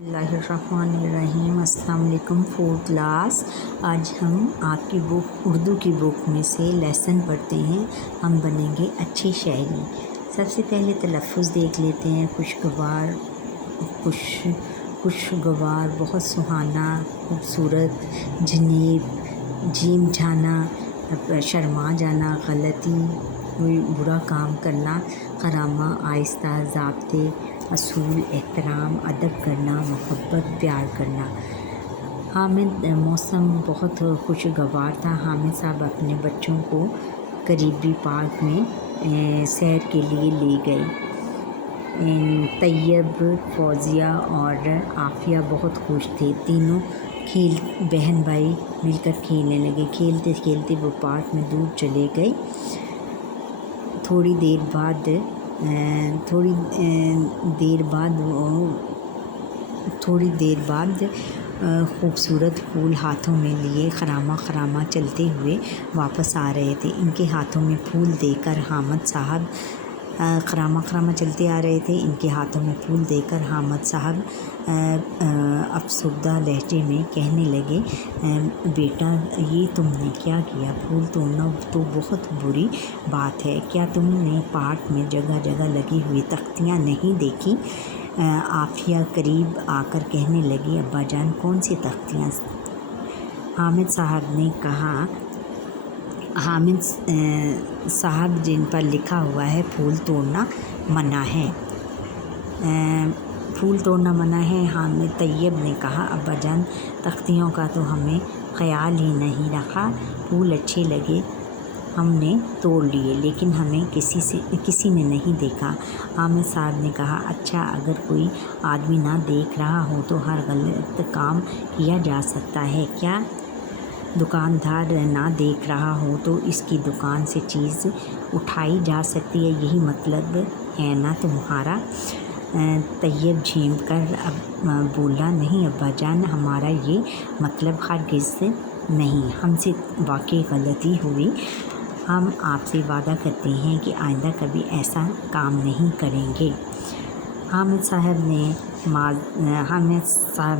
Bismillahirrahmanirrahim। अस्सलाम वालेकुम। 4th class. आज हम आपकी बुक उर्दू की बुक में से लेसन पढ़ते हैं। हम बनेंगे अच्छे शायरी। सबसे पहले तलफ़्फ़ुज़ देख लेते हैं। खुशगवार, बहुत सुहाना, खूबसूरत, जनेब, जीम जाना, शर्मा जाना, गलती, कोई बुरा काम करना, करामा, आहिस्ता, ज़ाब्ते, असूल, एहतराम, अदब करना, मोहब्बत, प्यार करना। हामिद, मौसम बहुत खुशगवार था। हामिद साहब अपने बच्चों को करीबी पार्क में सैर के लिए ले गए। तैयब, फौजिया और आफिया बहुत खुश थे। तीनों बहन भाई मिलकर खेलने लगे। खेलते खेलते वो पार्क में दूर चले गए। थोड़ी देर बाद खूबसूरत फूल हाथों में लिए खरामा खरामा चलते हुए वापस आ रहे थे। इनके हाथों में फूल देखकर हामिद साहब खरामा चलते आ रहे थे। इनके हाथों में फूल देखकर हामिद साहब अफसरदा लहजे में कहने लगे, बेटा ये तुमने क्या किया? फूल तोड़ना तो बहुत बुरी बात है। क्या तुमने पार्क में जगह जगह लगी हुई तख्तियाँ नहीं देखी? आफिया करीब आकर कहने लगी, अब्बा जान कौन सी तख्तियाँ? हामिद साहब जिन पर लिखा हुआ है फूल तोड़ना मना है। फूल तोड़ना मना है। हामिद तैयब ने कहा, अब्बा जान तख्तियों का तो हमें ख्याल ही नहीं रखा। फूल अच्छे लगे, हमने तोड़ लिए, लेकिन हमें किसी ने नहीं देखा। हामिद साहब ने कहा, अच्छा अगर कोई आदमी ना देख रहा हो तो हर गलत काम किया जा सकता है क्या? दुकानदार ना देख रहा हो तो इसकी दुकान से चीज़ उठाई जा सकती है, यही मतलब है ना तुम्हारा? तैयब झीम कर बोला, नहीं अब्बा जान, हमारा ये मतलब हरगिज़ नहीं, हमसे वाकई गलती हुई। हम आपसे वादा करते हैं कि आइंदा कभी ऐसा काम नहीं करेंगे। हामिद साहब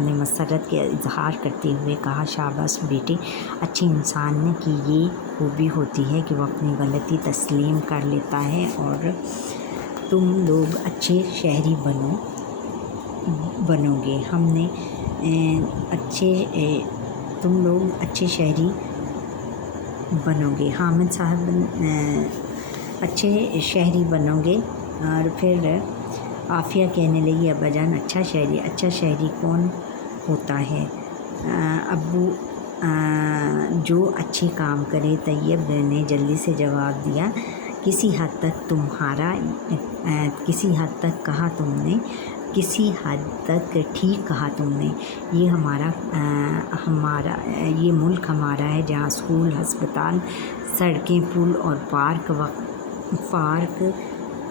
ने मसरत के इजहार करते हुए कहा, शाबाश बेटे, अच्छे इंसान की ये खूबी होती है कि वो अपनी गलती तस्लीम कर लेता है। और तुम लोग अच्छे शहरी बनोगे। तुम लोग अच्छे शहरी बनोगे। हामिद साहब अच्छे शहरी बनोगे। और फिर आफिया कहने लगी, अब्बा जान अच्छा शहरी कौन होता है? अब्बू जो अच्छे काम करे। तैयब ने जल्दी से जवाब दिया, किसी हद तक ठीक कहा तुमने। ये मुल्क हमारा है, जहाँ स्कूल, अस्पताल, सड़कें, पुल और पार्क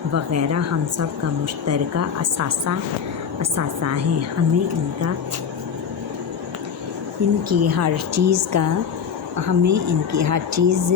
वगैरह हम सब का मुश्तरका असासा हैं। हमें इनकी हर चीज़